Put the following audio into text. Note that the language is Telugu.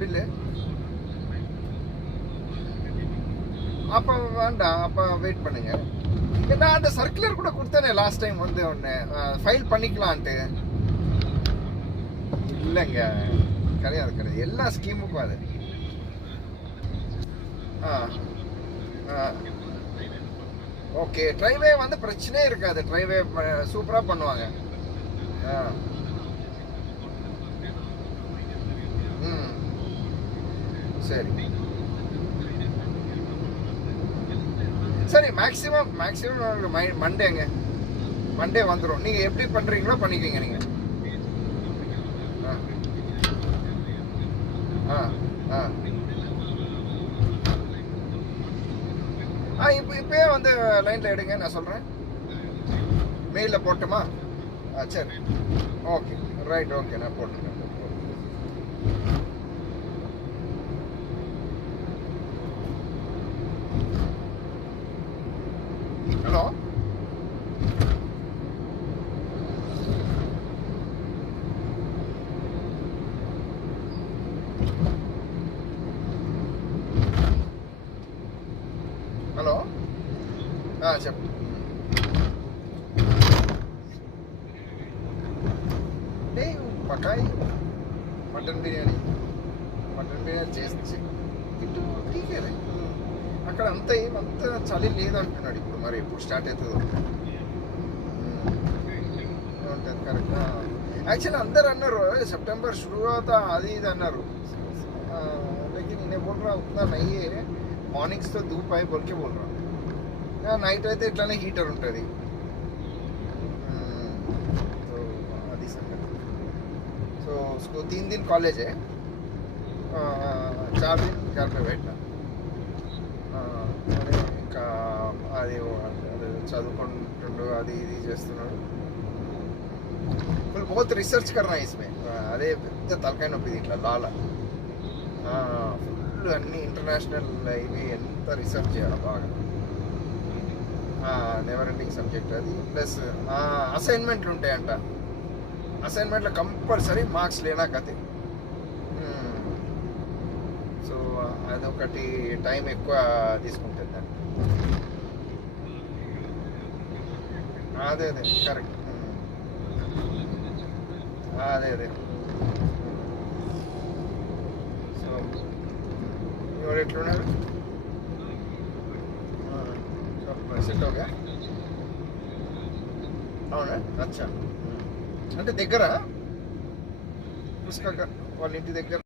பில்லு அப்போ வேண்டாம், அப்போ வெயிட் பண்ணுங்க. நான் அந்த சர்க்குலர் கூட கொடுத்தேனே லாஸ்ட் டைம் வந்து ஒன்று ஃபைல் பண்ணிக்கலான்ட்டு. இல்லைங்க, கிடையாது. எல்லா ஸ்கீமுக்கும் அது. ஓகே, ட்ரைவே வந்து பிரச்சனையே இருக்காது. ட்ரைவே சூப்பராக பண்ணுவாங்க. ம், சரி சரி. மேக்ஸிமம் மண்டேங்க. மண்டே வந்துடும். நீங்கள் எப்படி பண்ணுறீங்களோ பண்ணிக்கிங்க நீங்கள். ஆ ஆ ஆ இப்போயே வந்து லைனில் எடுங்க, நான் சொல்கிறேன். மெயிலில் போட்டுமா? சரி, ஓகே, ரைட், ஓகே, நான் போட்டுருக்கேன். ஹலோ, హలో, చెప్పు. పకాయి మటన్ బిర్యానీ చేసి ఇటు టీకేనే. అక్కడ అంత చలి లేదంటున్నాడు ఇప్పుడు. మరి ఎప్పుడు స్టార్ట్ అవుతుందో ఉంటుంది. కరెక్ట్. యాక్చువల్లీ అందరు అన్నారు సిतंबर शुरू होता అది ఇది అన్నారు. लेकिन इन्हें बोल रहा उतना नहीं है. మార్నింగ్స్ తో ధూప్ అయి బొల్కే बोल रहा. నైట్ అయితే ఇట్లానే హీటర్ ఉంటుంది. तो అది సంగతి. సో उसको 3 दिन कॉलेज है, 4 दिन घर पे बैठना. ఇంకా అది చదువుకుంటుండు, అది ఇది చేస్తున్నాడు. ఫుల్ बहुत రీసెర్చ్ करना इसमें. అదే పెద్ద తలకాయ నొప్పి ఇట్లా లాల. ఫుల్ అన్ని ఇంటర్నేషనల్ ఇవి ఎంత రీసెర్చ్ చేయాలి బాగా. నెవర్ ఎండింగ్ సబ్జెక్ట్ అది. ప్లస్ అసైన్మెంట్లు ఉంటాయంట. అసైన్మెంట్లో కంపల్సరీ మార్క్స్ లేనా కతే. సో అదొకటి టైం ఎక్కువ తీసుకుంటుంది దాన్ని. అదే కరెక్ట్. అదే సో ఎవరు ఎట్లున్నారు? సెట్ ఓకే, అవునా? అచ్చా, అంటే దగ్గర పుస్తక వాళ్ళ ఇంటి దగ్గర.